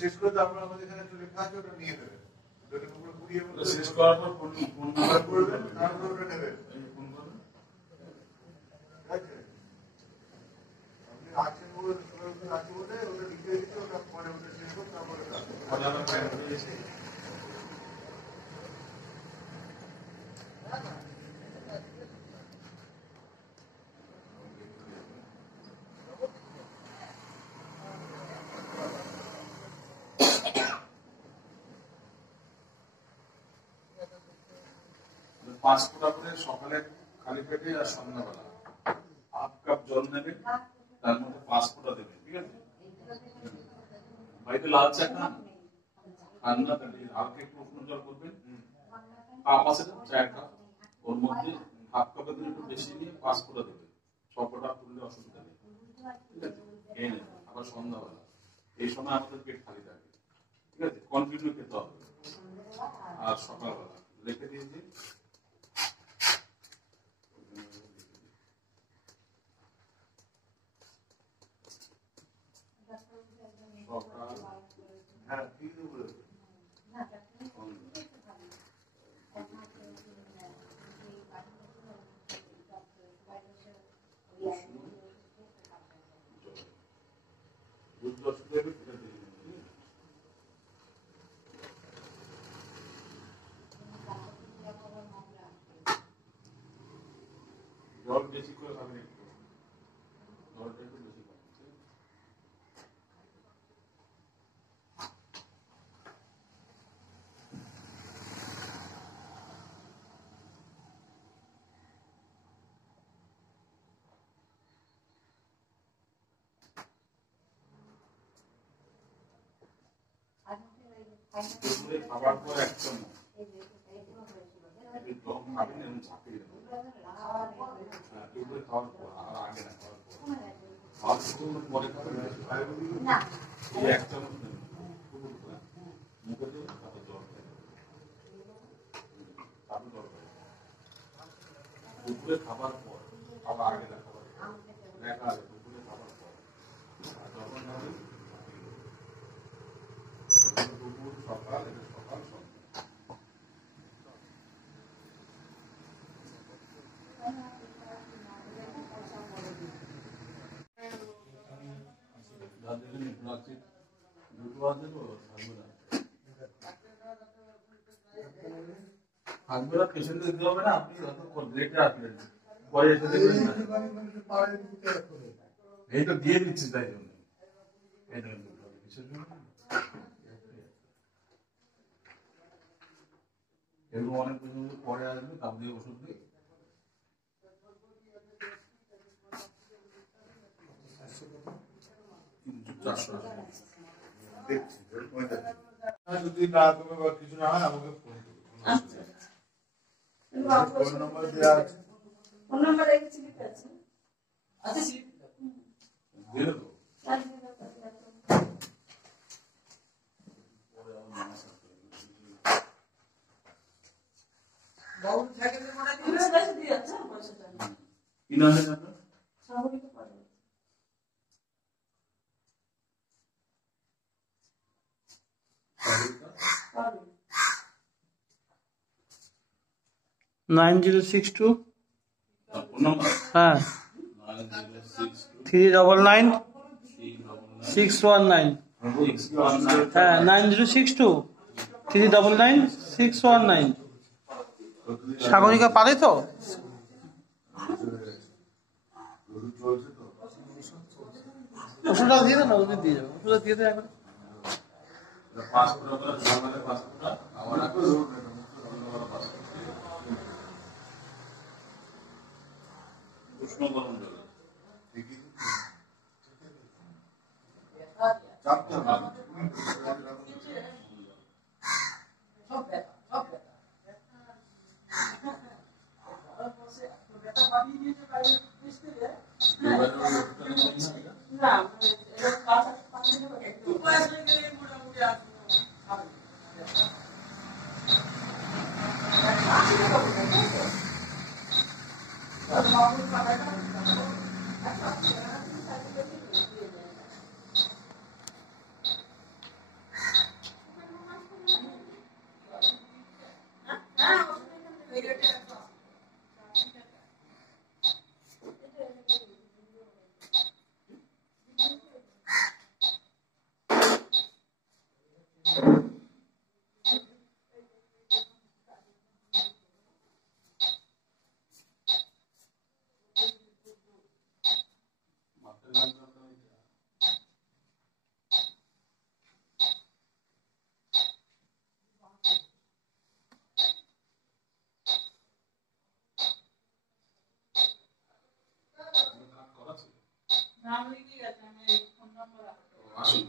শেষ করে আমরা আমাদের এখানে লেখা আছে ওটা নিয়ে নেবেন, শেষ করার পর ফোন নাম্বার করবেন, তারপর ওটা নেবেন। আপনি আছেন বলে আছে বলে ওটা লিখে দিতে, ওটা পরে ওটা শেষ করুন, তারপরে পাঁচ ফোঁটা করে সকালে খালি পেটে আর সন্ধ্যাবেলা হাফ কাপ জল নেবে, তার মধ্যে 5 ফোঁটা দেবে, ঠিক আছে? বাড়িতে লাল চা খান, খান না তাহলে হালকা একটু উষ্ণ জল করবেন, কাপ আছে না চায়ের কাপ, ওর মধ্যে হাফ কাপের দিন একটু বেশি নিয়ে 5 ফোঁটা দেবে, 6 ফোঁটা তুললে অসুবিধা নেই, ঠিক আছে? এই নেবে আবার সন্ধ্যাবেলা, এই সময় আমাদের পেট খালি থাকে, ঠিক আছে? কন্টিনিউ খেতে হবে। আর সকালবেলা রেখে দিয়েছি হ্যাঁ ঠিক আছে। জল বেশি করে খাবেন, একটু জলটা একটু বেশি খাবেন। খাবার পর 1 চামচ যখন খাবেন এমন চাপিয়ে দেবেন, খাওয়ার পর আর আগে না, খাওয়ার পরে খাবেন, এই 1 চামচ নেবেন, মুখে দেবেন, তারপর জল খাবেন, তারপর জল খাবেন। দুপুরে খাবার পর, খাবার আগে না, খাবার লেখা আছে দুপুরে খাবার পর, আর যখন খাবেন দুপুর সকাল, এটা সকাল সন্ধ্যা। থাকবে পেশেন্ট দিতে হবে না, আপনি লেটে আসবেন, পরে এসে দেখবেন এই তো দিয়ে দিচ্ছি, তাই জন্য এরকম অনেক পেশেন্ট পরে আসবে, তাপ দিয়ে ওষুধ দিই। যদি না তুমি বা কিছু না হয় আমাকে ফোন করবে, ফোন নম্বর দেওয়া আছে, ফোন নম্বর রেখেছি, লিখে আছে, আচ্ছা স্লিপ দিলে তো বাবু থাকে যে মনে হয় বেশি দিয়ে যাচ্ছে পয়সাটা। কি নাম আছে আপনার? সাগরিক পাড়া। 9062 হ্যাঁ 399 619 হ্যাঁ 9062 399 619 সাগরিকা পারে তো ওষুধটা দিয়ে দেন, ওষুধ দিয়ে যাবে, ওষুধটা দিয়ে দেয় এখন। উষ্ণ গরম জল আসুন।